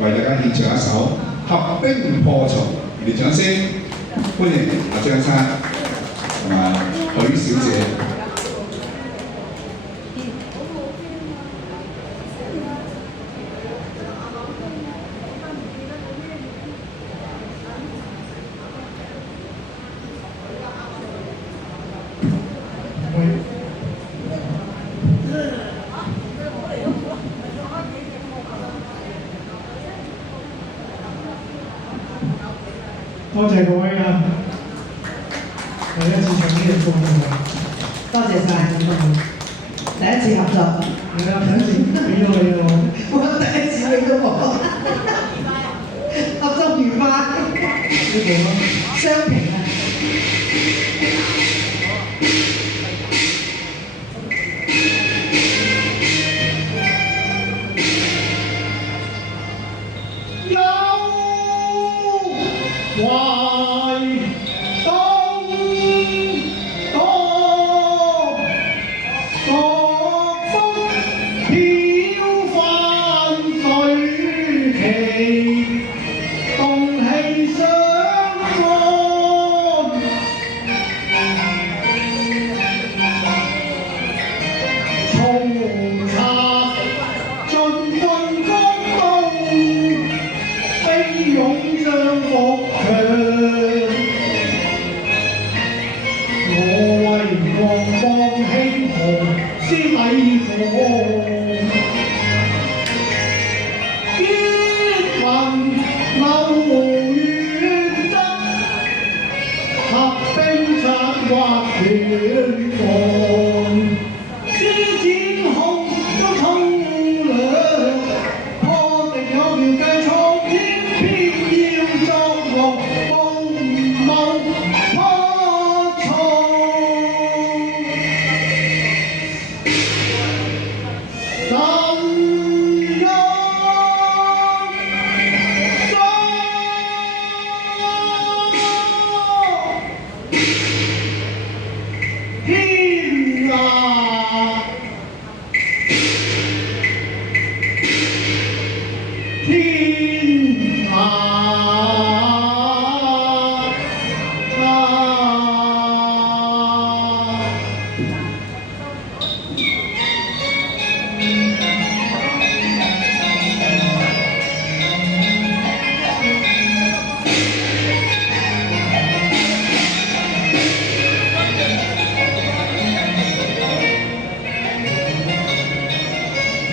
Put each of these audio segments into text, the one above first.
為大家獻唱一首《合冰破曹》，熱烈掌聲歡迎阿張生同埋許小姐。多謝各位啊！第一次唱呢隻歌多謝晒，第一次合作，係啊，第一次俾咗你喎，我第一次俾咗我，合作愉快，呢個雙評啊！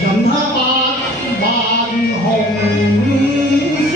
任他百萬雄師。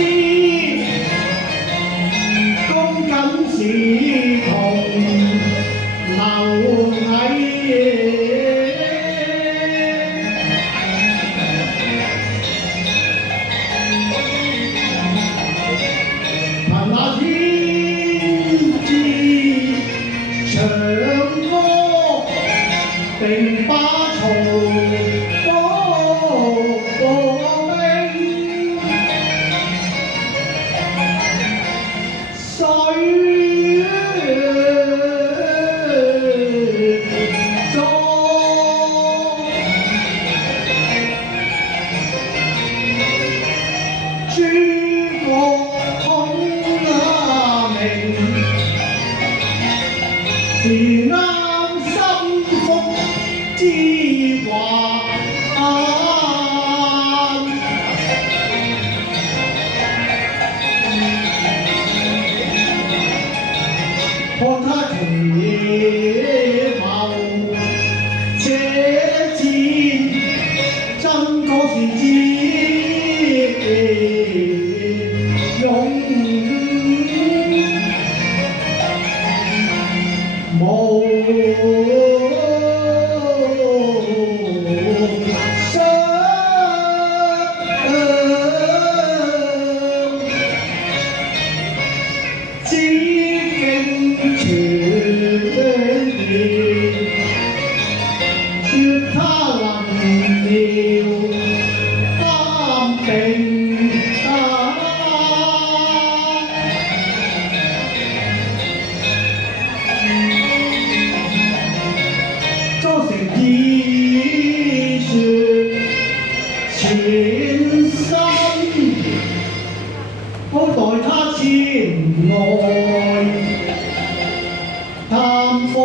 好待他前來探訪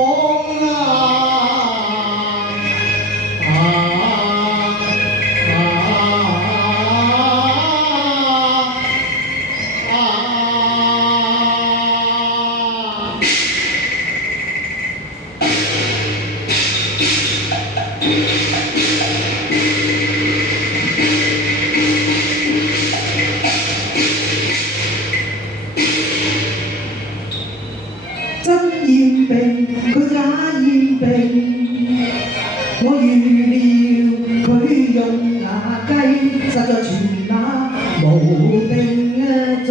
真厭病，佢假厭病，我預料佢用牙雞，實在全那無定嘅狀。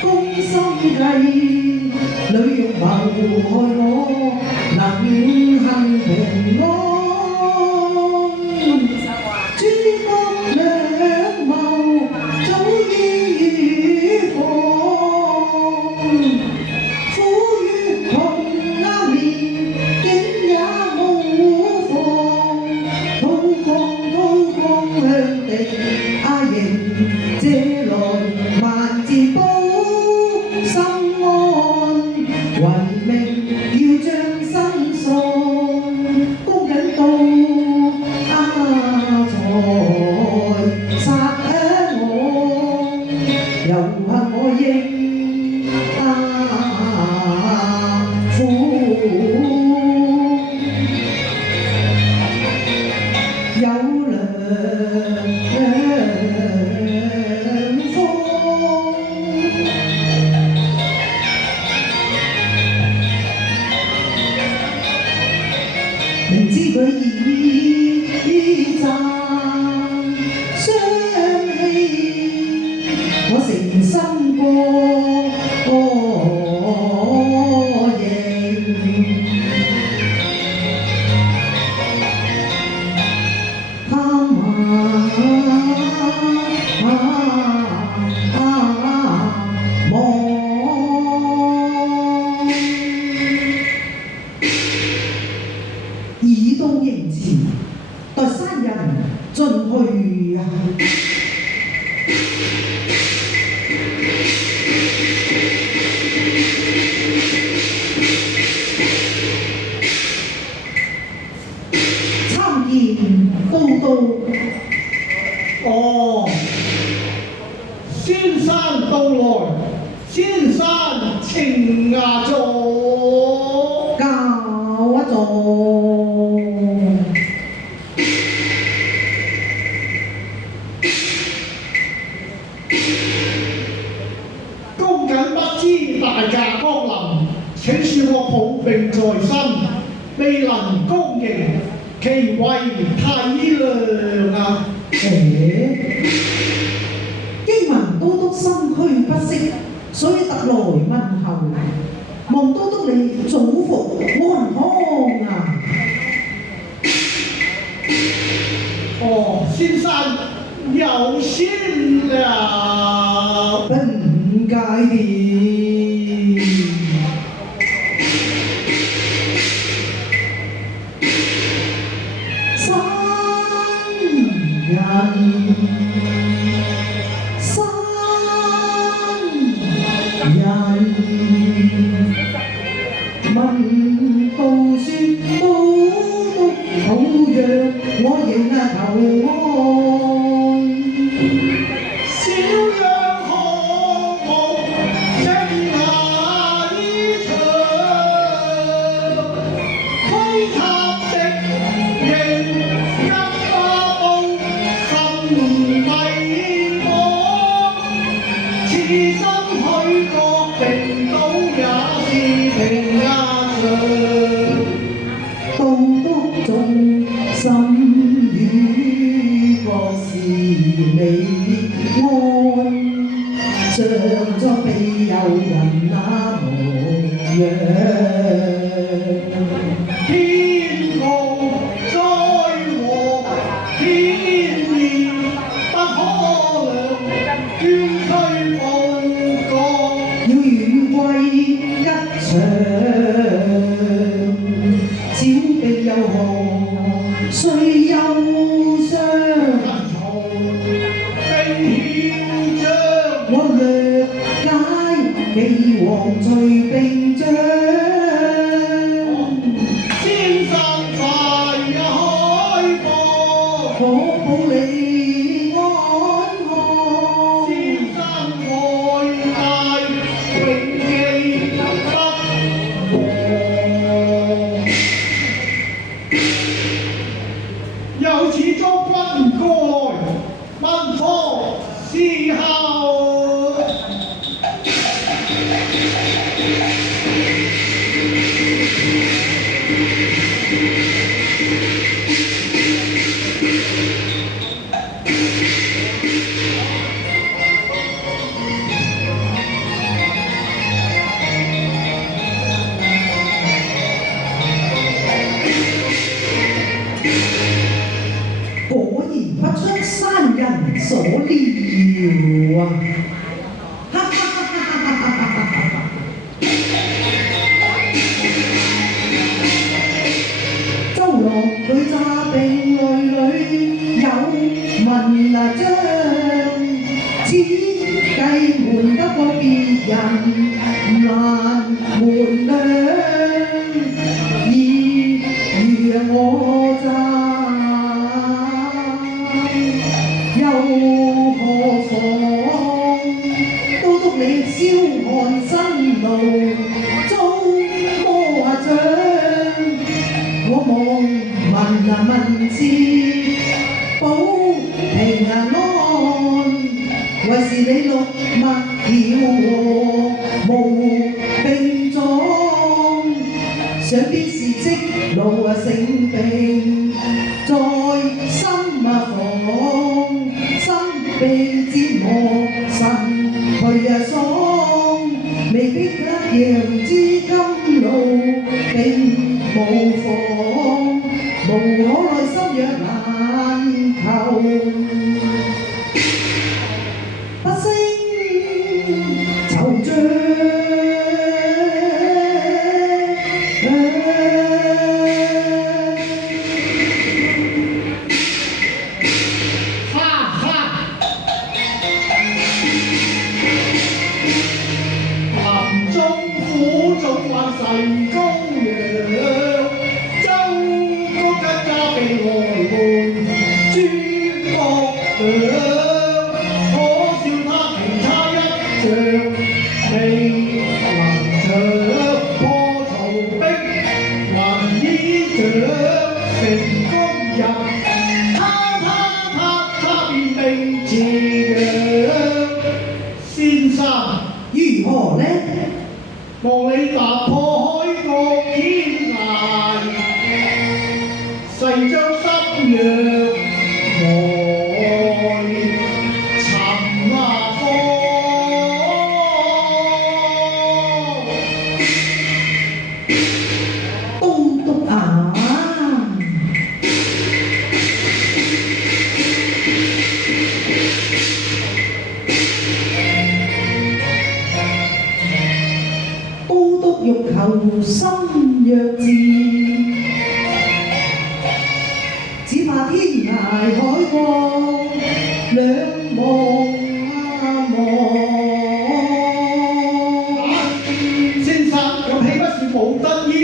攻心計，女欲謀害我，能幸平安。諸葛亮謀早已預防。明知佢已賺雙氣，我誠心過認。已到營前，待山人進去啊！參見都。哦，先生到來，先生請下座。教一座。公瑾不知大駕光臨，請恕我抱病在身，未能恭迎，其為體諒啊！經聞都督心虛不適，所以特來問候。望都督你早復安康啊！哦，先生有心了。本該的。三人問道説都督好讓我認頭安。小樣項目剩下呢場，推塔的仍一把刀，心迷惘，此心許國平倒也是平壓上。都督眾心與國事未安，常作必有人那模樣。天共災禍，天意不可量，捐軀報國。要與貴吉祥，小兵有何須憂傷？從兵囂張。我略解既黃隨並將，先生快開課，可保你安康。先生愛戴永記不忘。由此將軍過來，問課侍候。果然不出山人所料啊！周郎佢詐病累有文章，此計瞞得過別人難瞞亮，而讓我又何妨？都督你燒汗辛勞遭魔掌，我望文字保平安，為是你綠墨曉和無並壯，想必是積勞成病在心房。被折磨神去爽，未必一樣資金路並無妨，無可耐心若難求，不勝惆悵。神高陽，周公跟家被來換諸葛亮，可笑他其他一仗，未能長破曹兵，還依仗成功人，他便並自揚。先生如何呢？望你踏破海角天涯，誓將心若來尋方。都督啊！欲求心若志，只怕天涯海角兩茫先生咁豈不是無得意？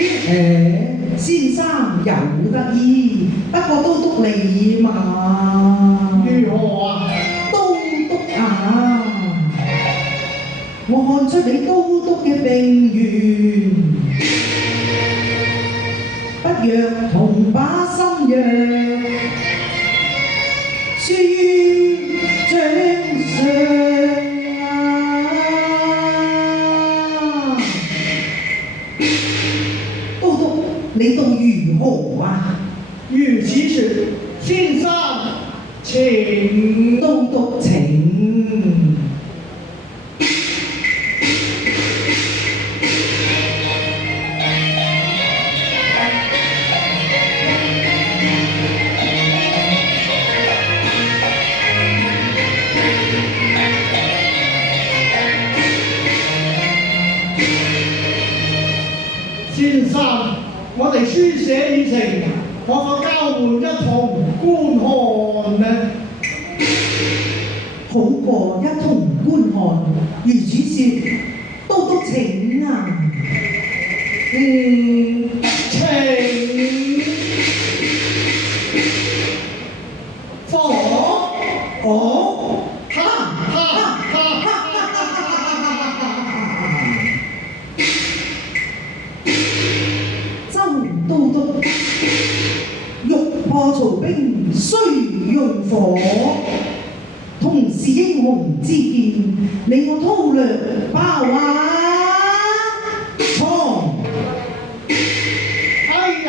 先生有得意，不過都督你嘛。如何啊？都督啊！我看出你都督嘅病源，不若同把心藥，輸於掌上啊！都督，你道如何啊？如此説，先生請都督請。先生，我哋書寫已成，可否交換一同觀看呢？好好過一同觀看。如主說，都督請啊！情火哦，哈哈哈哈！周都督欲破曹兵，須用火。同是英雄之劍，令我韜略包啊！錯。哎呀，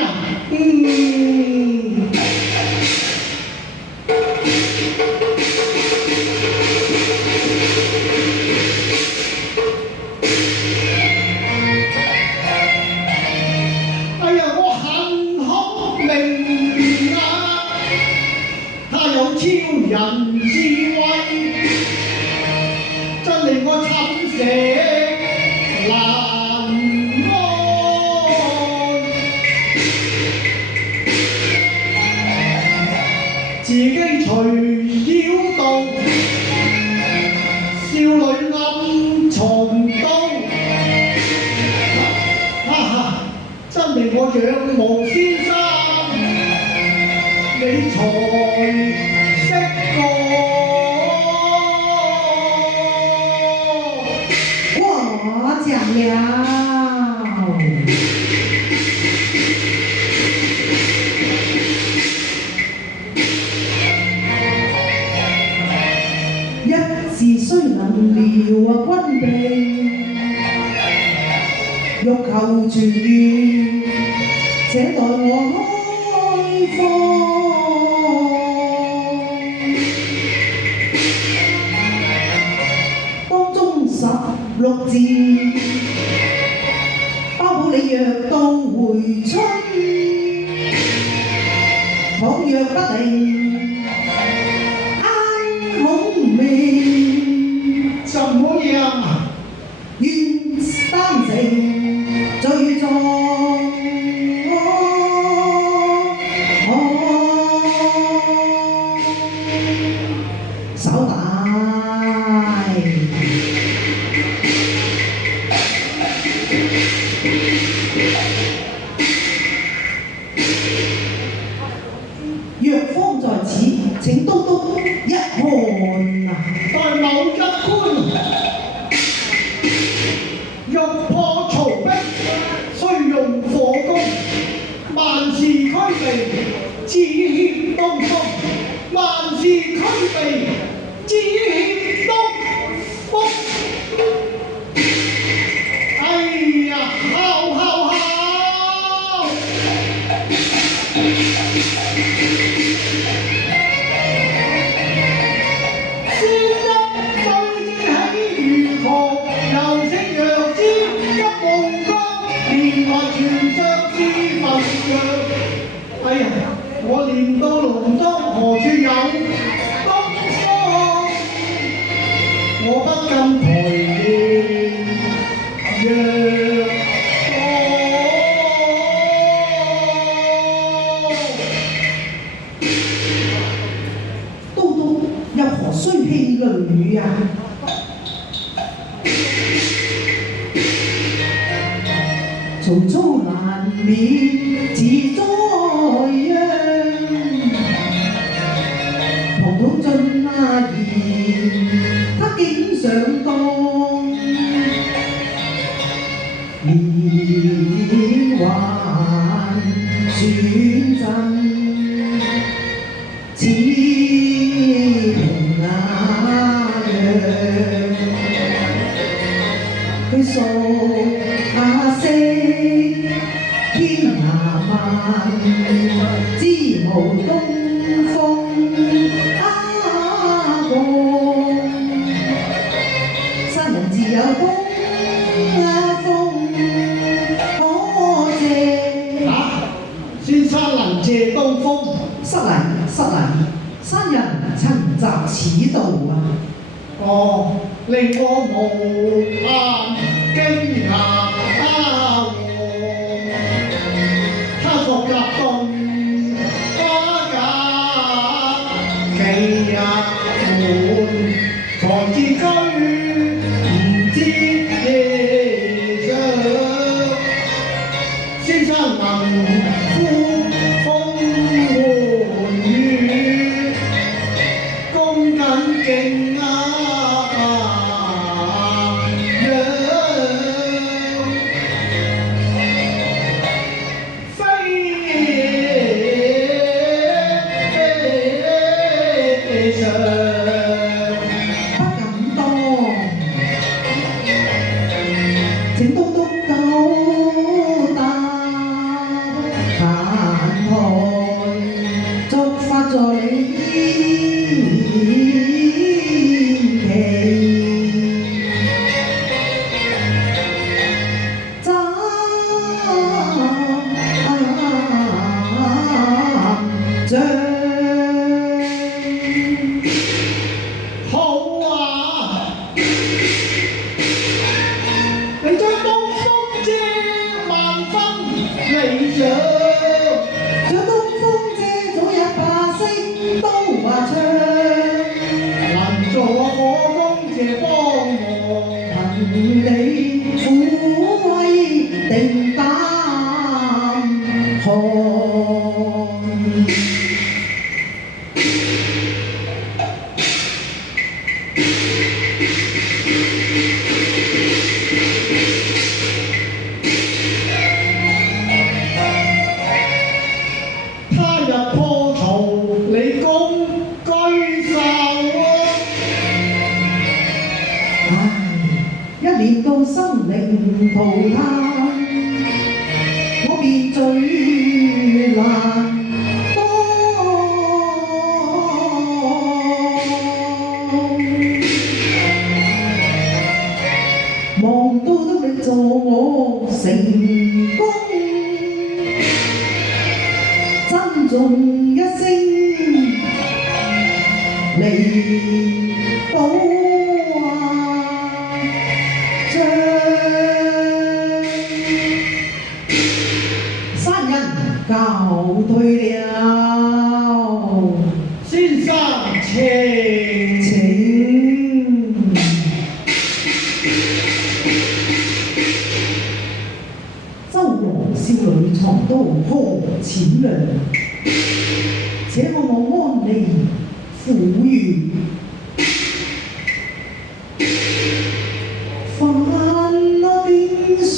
哎呀，我很好明啊，他有超人智慧，真令我寢食難安。自己隨妖動，少女暗藏刀，真令我仰慕先生，你才識過。我講了。一字雖能療軍病，欲求痊癒，且待我開放。當中16字，包保你藥到回春。倘若不靈，安孔明。怎麼樣？願丹城最壯。手大。藥方在此，請都督一看啊！待某一官，欲破曹兵，須用火攻，萬事俱備，只欠東風。萬事俱備，只欠東風。哎呀，好好好！先一對起如狂，又識弱之一夢光，連環全相思文樣。哎呀，我念到龍莊何處有東方？我不禁抬眼若都督又何須氣餒啊！曹操難免自災殃，龐統進言，他竟上當，連環選陣。似平那樣，佢數下色天涯漫，知無東風光。山人自有東風，可借。先生能借東風。失禮，山人曾習此道啊！哦，令我無限驚訝喎！他屬入洞花架，其日滿他日破曹，你公居受啊！唉，一年到生靈塗炭，我面最難當。望到得你助我成功，珍重一聲離寶啊！將山人校退了，先生請。周王少女藏刀何淺亮，且看我安利撫育。煩那殿上，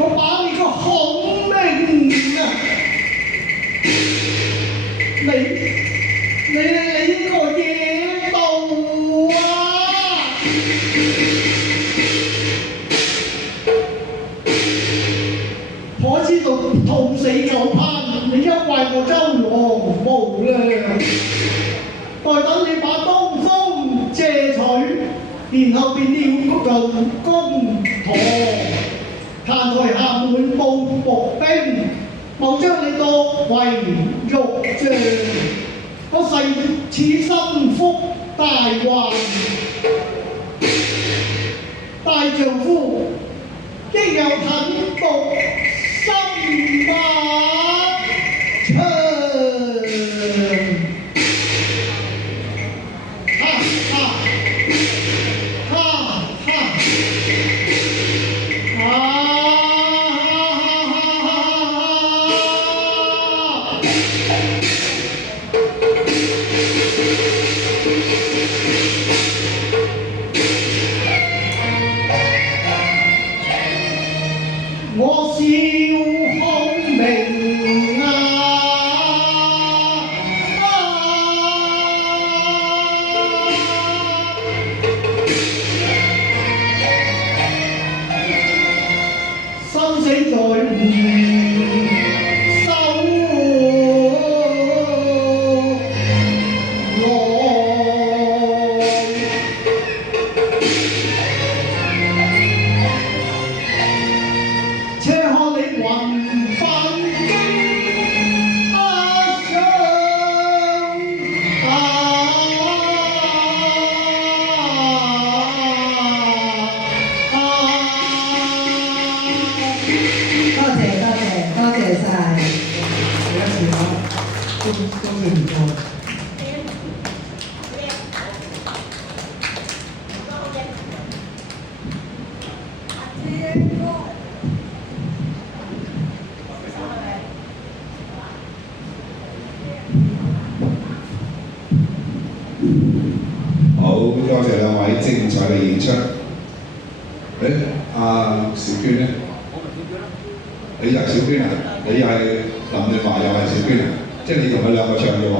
我把你個孔明啊！你呢個野道啊！我知道痛死舊攀，你因為我周王無量，待等你把東風借取，然後便了舊公堂。壇台下滿布伏兵，謀將你奪為肉醬。我誓此心腹大患，大丈夫應有狠毒心馬長。哈哈哈哈！我笑孔明啊！生死在手且看你雲帆經上多謝晒，第一次都唔錯。好，多謝兩位精彩嘅演出。誒，阿小娟咧？你又係小娟啊？你又係林亂華又係小娟啊？即係你同佢兩個唱嘅喎。